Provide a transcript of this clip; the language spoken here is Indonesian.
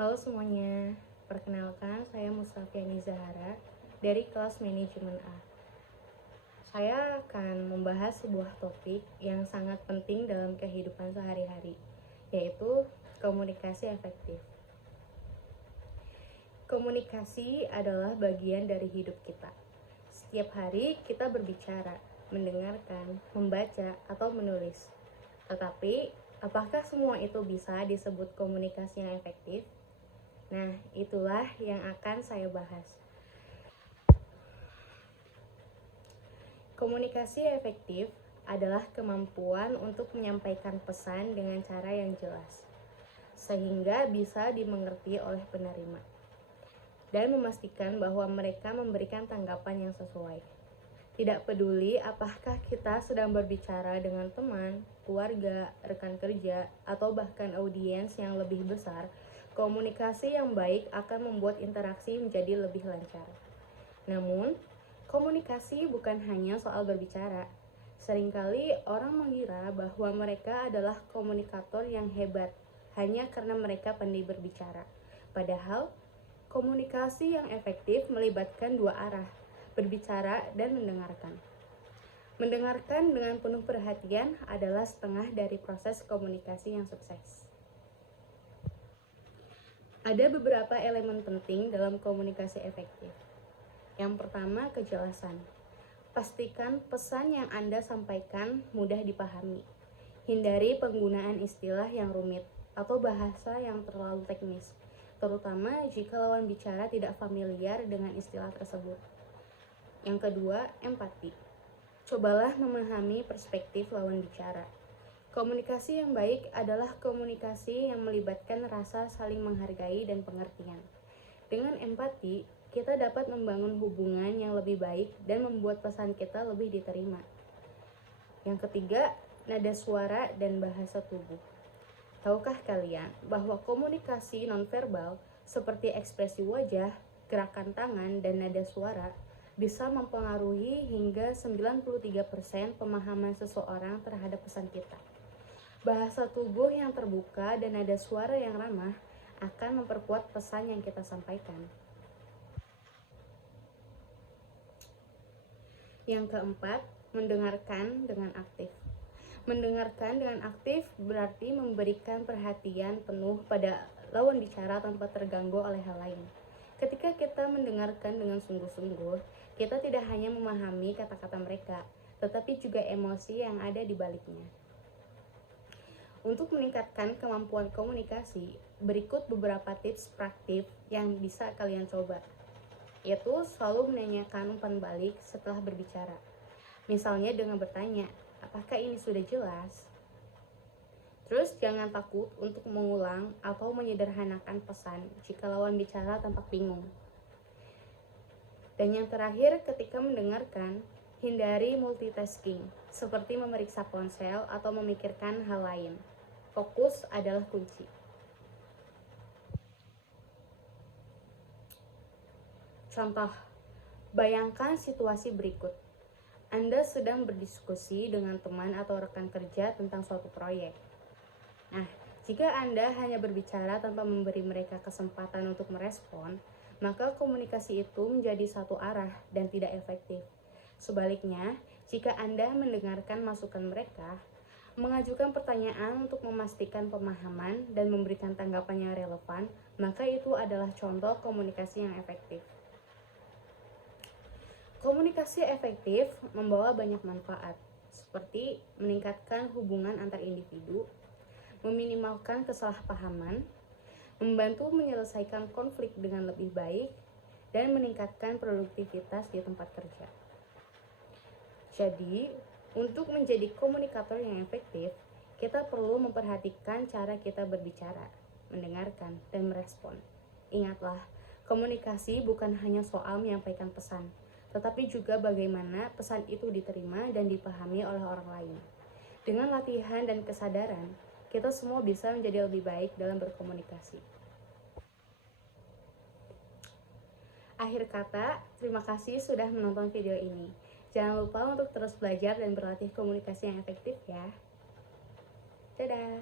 Halo semuanya, perkenalkan saya Mustafiani Zahara dari kelas Manajemen A. Saya akan membahas sebuah topik yang sangat penting dalam kehidupan sehari-hari, yaitu komunikasi efektif. Komunikasi adalah bagian dari hidup kita. Setiap hari kita berbicara, mendengarkan, membaca, atau menulis. Tetapi, apakah semua itu bisa disebut komunikasi yang efektif? Nah, itulah yang akan saya bahas. Komunikasi efektif adalah kemampuan untuk menyampaikan pesan dengan cara yang jelas, sehingga bisa dimengerti oleh penerima, dan memastikan bahwa mereka memberikan tanggapan yang sesuai. Tidak peduli apakah kita sedang berbicara dengan teman, keluarga, rekan kerja, atau bahkan audiens yang lebih besar, komunikasi yang baik akan membuat interaksi menjadi lebih lancar. Namun, komunikasi bukan hanya soal berbicara. Seringkali orang mengira bahwa mereka adalah komunikator yang hebat hanya karena mereka pandai berbicara. Padahal, komunikasi yang efektif melibatkan dua arah, berbicara dan mendengarkan. Mendengarkan dengan penuh perhatian adalah setengah dari proses komunikasi yang sukses. Ada beberapa elemen penting dalam komunikasi efektif. Yang pertama, kejelasan. Pastikan pesan yang Anda sampaikan mudah dipahami. Hindari penggunaan istilah yang rumit atau bahasa yang terlalu teknis, terutama jika lawan bicara tidak familiar dengan istilah tersebut. Yang kedua, empati. Cobalah memahami perspektif lawan bicara. Komunikasi yang baik adalah komunikasi yang melibatkan rasa saling menghargai dan pengertian. Dengan empati, kita dapat membangun hubungan yang lebih baik dan membuat pesan kita lebih diterima. Yang ketiga, nada suara dan bahasa tubuh. Tahukah kalian bahwa komunikasi nonverbal seperti ekspresi wajah, gerakan tangan, dan nada suara bisa mempengaruhi hingga 93% pemahaman seseorang terhadap pesan kita. Bahasa tubuh yang terbuka dan nada suara yang ramah akan memperkuat pesan yang kita sampaikan. Yang keempat, mendengarkan dengan aktif. Mendengarkan dengan aktif berarti memberikan perhatian penuh pada lawan bicara tanpa terganggu oleh hal lain. Ketika kita mendengarkan dengan sungguh-sungguh, kita tidak hanya memahami kata-kata mereka, tetapi juga emosi yang ada di baliknya. Untuk meningkatkan kemampuan komunikasi, berikut beberapa tips praktis yang bisa kalian coba, yaitu selalu menanyakan umpan balik setelah berbicara. Misalnya dengan bertanya, apakah ini sudah jelas? Terus jangan takut untuk mengulang atau menyederhanakan pesan jika lawan bicara tampak bingung. Dan yang terakhir, ketika mendengarkan, hindari multitasking, seperti memeriksa ponsel atau memikirkan hal lain. Fokus adalah kunci. Contoh, bayangkan situasi berikut. Anda sedang berdiskusi dengan teman atau rekan kerja tentang suatu proyek. Nah, jika Anda hanya berbicara tanpa memberi mereka kesempatan untuk merespon, maka komunikasi itu menjadi satu arah dan tidak efektif. Sebaliknya, jika Anda mendengarkan masukan mereka, mengajukan pertanyaan untuk memastikan pemahaman dan memberikan tanggapan yang relevan, maka itu adalah contoh komunikasi yang efektif. Komunikasi efektif membawa banyak manfaat, seperti meningkatkan hubungan antar individu, meminimalkan kesalahpahaman, membantu menyelesaikan konflik dengan lebih baik, dan meningkatkan produktivitas di tempat kerja. Jadi, untuk menjadi komunikator yang efektif, kita perlu memperhatikan cara kita berbicara, mendengarkan, dan merespon. Ingatlah, komunikasi bukan hanya soal menyampaikan pesan, tetapi juga bagaimana pesan itu diterima dan dipahami oleh orang lain. Dengan latihan dan kesadaran, kita semua bisa menjadi lebih baik dalam berkomunikasi. Akhir kata, terima kasih sudah menonton video ini. Jangan lupa untuk terus belajar dan berlatih komunikasi yang efektif ya. Dadah!